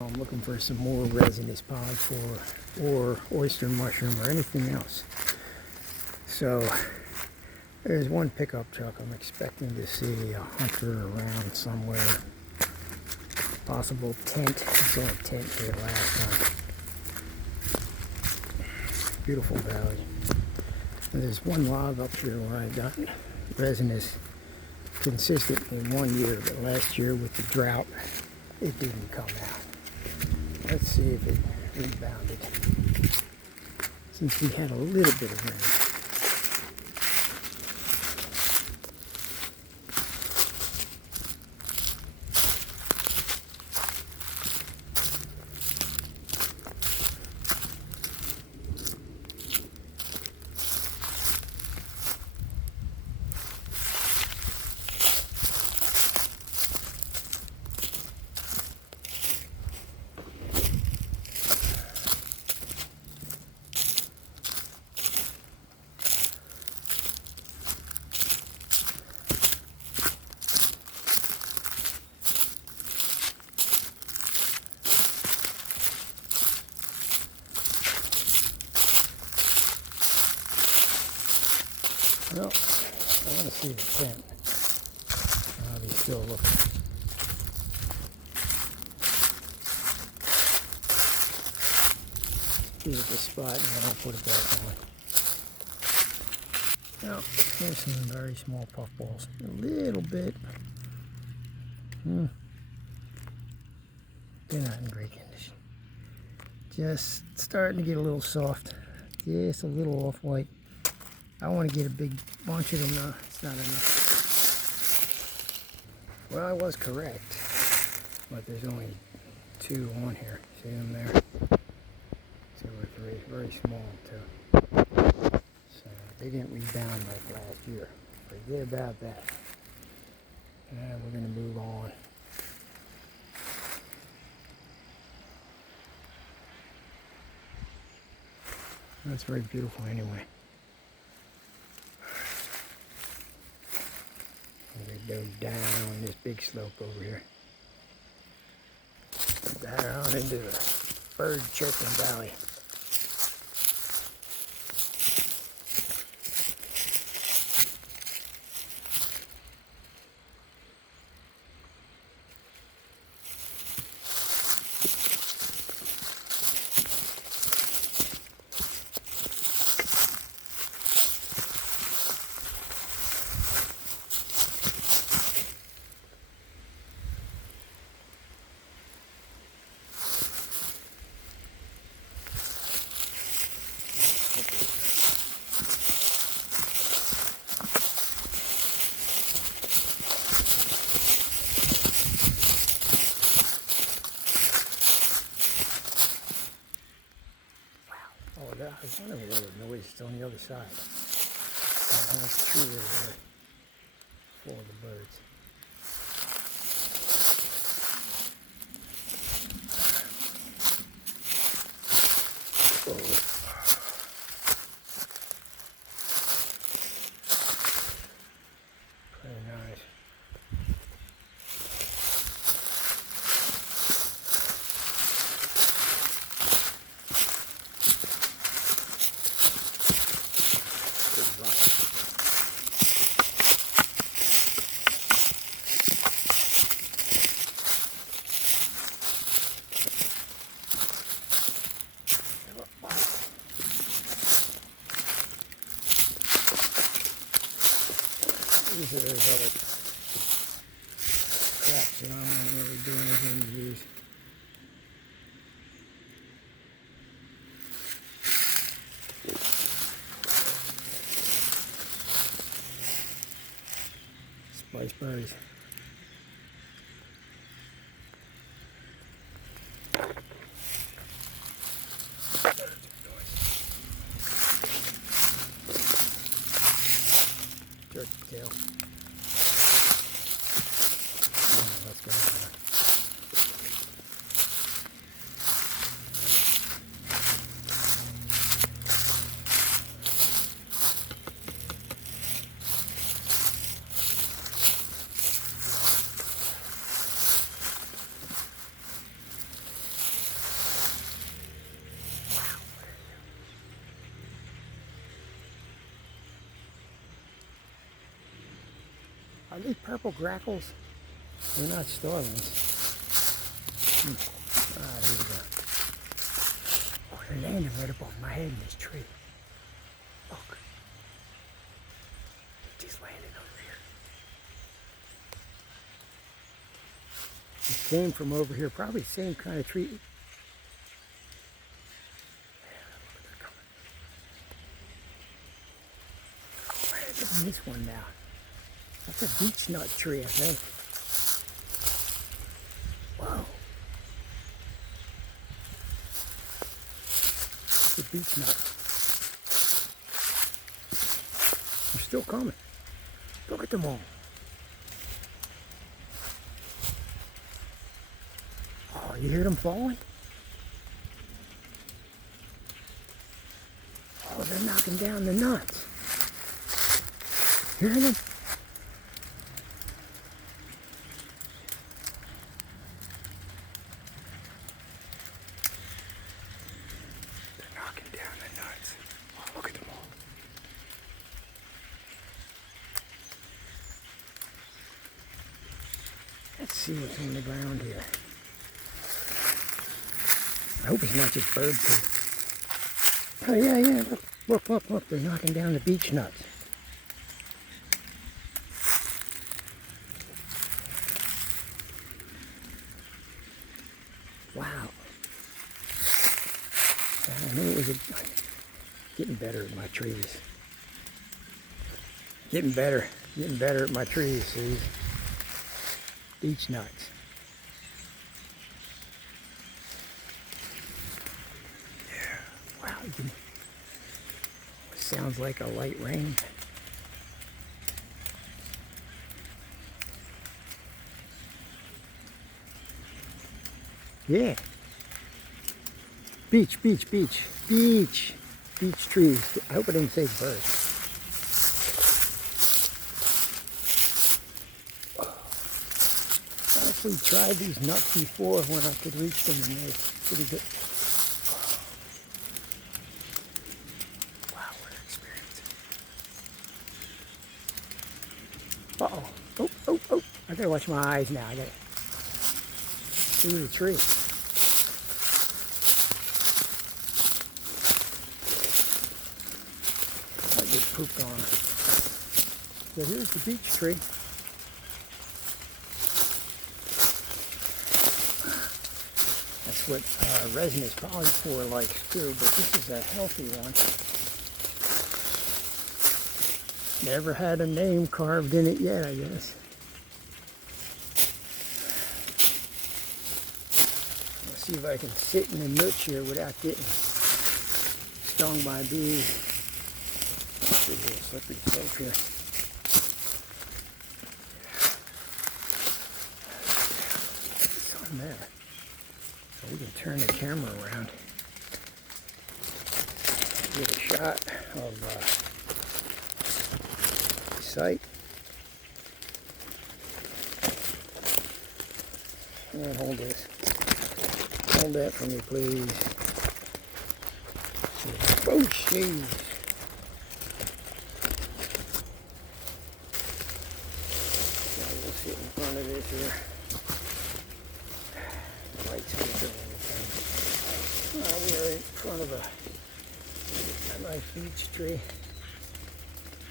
I'm looking for some more resinous pods or oyster mushroom or anything else. So there's one pickup truck. I'm expecting to see a hunter around somewhere. Possible tent. I saw a tent here last time. Beautiful valley. And there's one log up here where I got resinous consistently 1 year, but last year with the drought, it didn't come out. Let's see if it rebounded. Since we had a little bit of rain. Well, I want to see the tent. I'll be still looking. Give it the spot and then I'll put it back on. Now, here's some very small puffballs. A little bit. They're not in great condition. Just starting to get a little soft. Just a little off-white. I want to get a big bunch of them now. It's not enough. Well, I was correct, but there's only 2 on here. See them there? 2 or 3, very small too. So they didn't rebound like last year. Forget about that. And we're going to move on. That's very beautiful anyway. We go down this big slope over here. Down into the bird chirping valley. Oh, I was wondering where the noise is on the other side. How much tree over there full of the birds. Oh. Pretty nice. These are those other traps that I don't really do anything to use. Spice berries. Turkey tail. Let's go there. Are they purple grackles? They're not starlings. Alright, here we go. Oh, they're landing right above my head in this tree. Look. Just landed over here. It came from over here, probably the same kind of tree. Yeah, look, they're coming. Oh, landed on this one now. That's a beech nut tree, I think. Whoa. That's a beech nut. They're still coming. Look at them all. Oh, you hear them falling? Oh, they're knocking down the nuts. Hear them? They're knocking down the nuts. Oh, look at them all. Let's see what's on the ground here. I hope it's not just bird poop. Oh, yeah. Look. They're knocking down the beech nuts. Wow. I knew it was getting better at my trees. Getting better at my trees, see? Beech nuts. Yeah. Wow. It sounds like a light rain. Yeah. Beech trees. I hope I didn't say bird. I actually tried these nuts before when I could reach them, and they're pretty good. Wow, what an experience. Uh-oh. Oh. I gotta watch my eyes now. I gotta see the tree. Might get pooped on. So here's the beech tree. That's what resin is probably for, like too, but this is a healthy one. Never had a name carved in it yet, I guess. Let's see if I can sit in the niche here without getting stung by bees. Let's see here, slippery slope here. What's on there? So we can turn the camera around. Get a shot of the site. And hold this. Hold that for me, please. Oh, jeez. Now we'll sit in front of this here. Lights good. We are in front of a nice beech tree,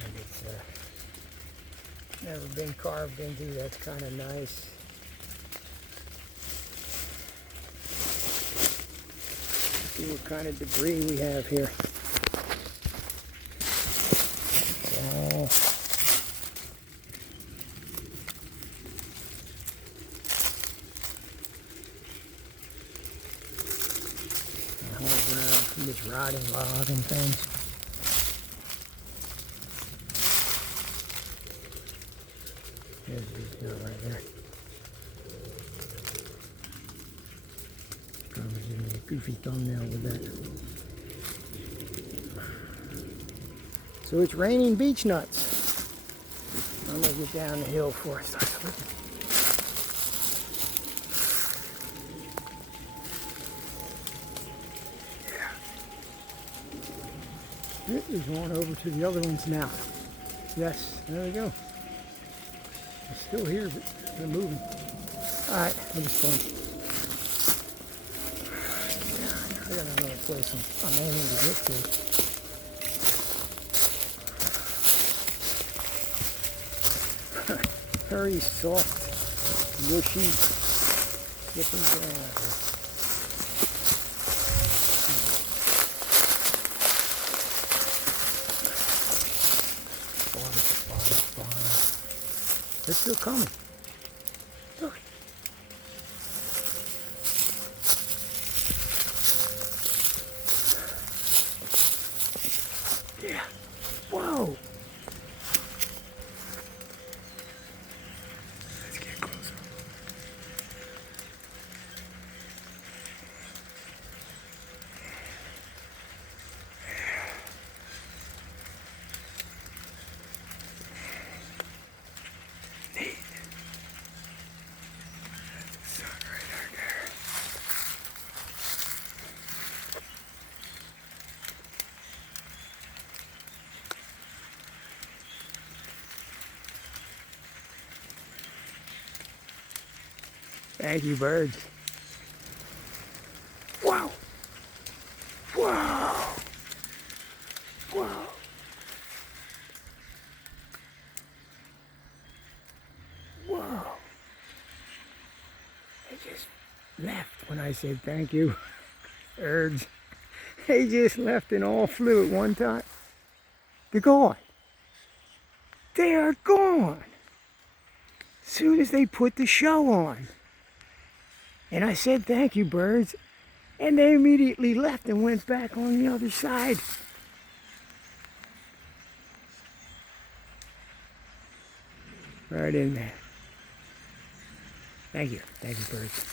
and it's never been carved into. That's kind of nice. Let's see what kind of debris we have here. Oh. This rotting log and things. There's this girl right there. Probably give me a goofy thumbnail with that. So it's raining beech nuts. I'm gonna get down the hill before I start slipping. It is going over to the other ones now. Yes, there we go. still here, but they're moving. Alright, that was fun. I got another place I'm aiming to get to. Very soft, mushy, slipping ground. Fun. They're still coming. Look. Yeah. Whoa. Let's get closer. Neat. That's the sun right there. Thank you, birds. Wow. Wow. Wow. Whoa. They just left when I said thank you. Birds. They just left and all flew at one time. They're gone. They are gone. Soon as they put the show on. And I said thank you, birds. And they immediately left and went back on the other side. Right in there. Thank you. Thank you, birds.